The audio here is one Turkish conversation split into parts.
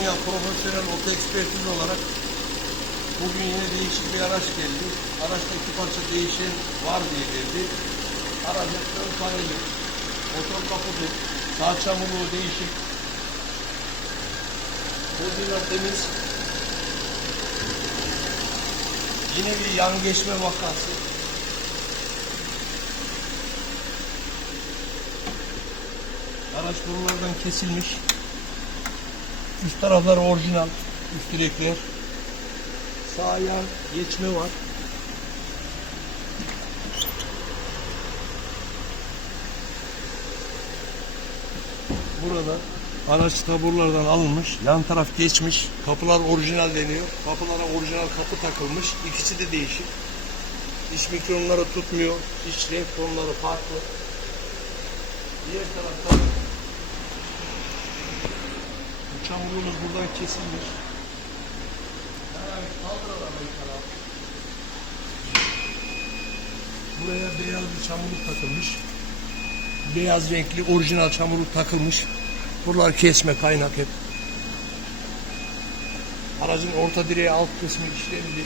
Konya Profesyonel Oto Ekspertiz olarak bugün yine değişik bir araç geldi. Araçta iki parça değişen var diye geldi. Araç ön paneli, motor kaputu, sağ çamurluğu değişik. Bozuyla temiz. Yine bir yan geçme vakası. Araç borulardan kesilmiş. Üst taraflar orijinal. Üst direkler. Sağ yan geçme var. Burada araç taburlardan alınmış. Yan taraf geçmiş. Kapılar orijinal deniyor. Kapılara orijinal kapı takılmış. İkisi de değişik. İç mikronları tutmuyor. İç renk tonları farklı. Diğer tarafta bu çamurluğumuz buradan taraf. Buraya beyaz bir çamurluk takılmış. Beyaz renkli orijinal çamurluk takılmış. Buralar kesme kaynak hep. Aracın orta direği alt kısmı işlemli.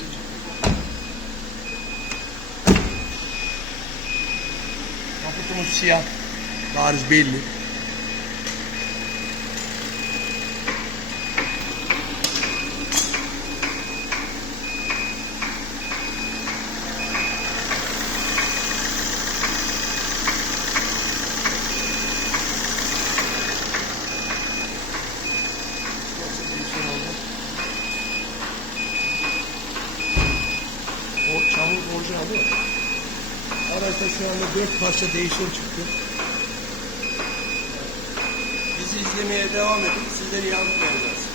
Kaputumuz siyah. Bariz belli. Orijinal mi? Araçta şu anda dört parça değişim çıktı. Bizi izlemeye devam edin. Sizleri yanıtlayacağız.